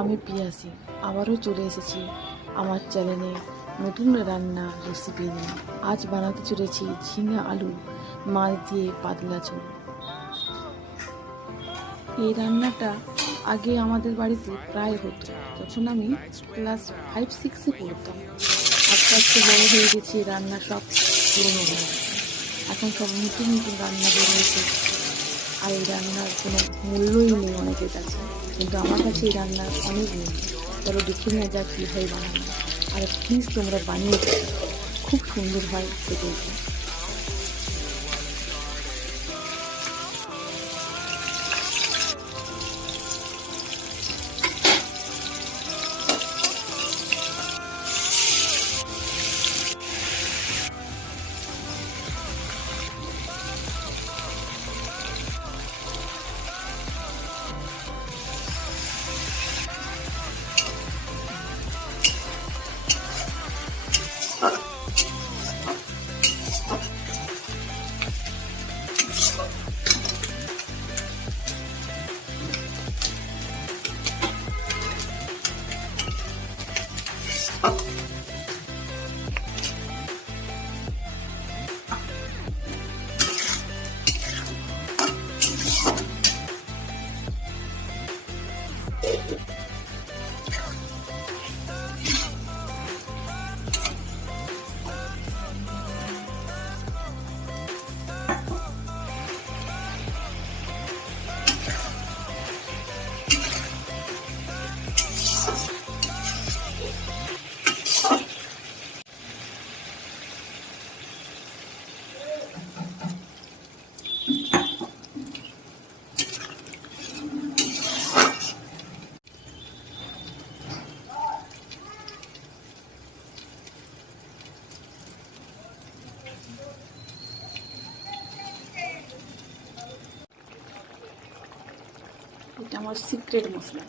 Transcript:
আমি পিয়াসি আবারও চলে এসেছি আমার চ্যানেলে নতুন রান্না রেসিপি নিয়ে। আজ বানাতে চলেছি ঝিঙা আলু মাছ দিয়ে পাতলা ঝোল। এই রান্নাটা আগে আমাদের বাড়িতে প্রায় হতো যখন আমি ক্লাস 5-6-এ পড়তাম। আস্তে আস্তে বড় হয়ে গেছি, রান্না সব পুরনো হয়ে গেছে। এখন সব নতুন নতুন রান্না বের হয়েছে, আর এই রান্নার কোনো মূল্যই নেই অনেকের কাছে, কিন্তু আমার কাছে এই রান্নার অনেক মূল্য। চলো দেখে নেওয়া যাক কীভাবে বানানো, আর প্লিজ তোমরা বানিয়ে দেখো, খুব সুন্দর হয় খেতে। এটা আমার সিক্রেট মশলা।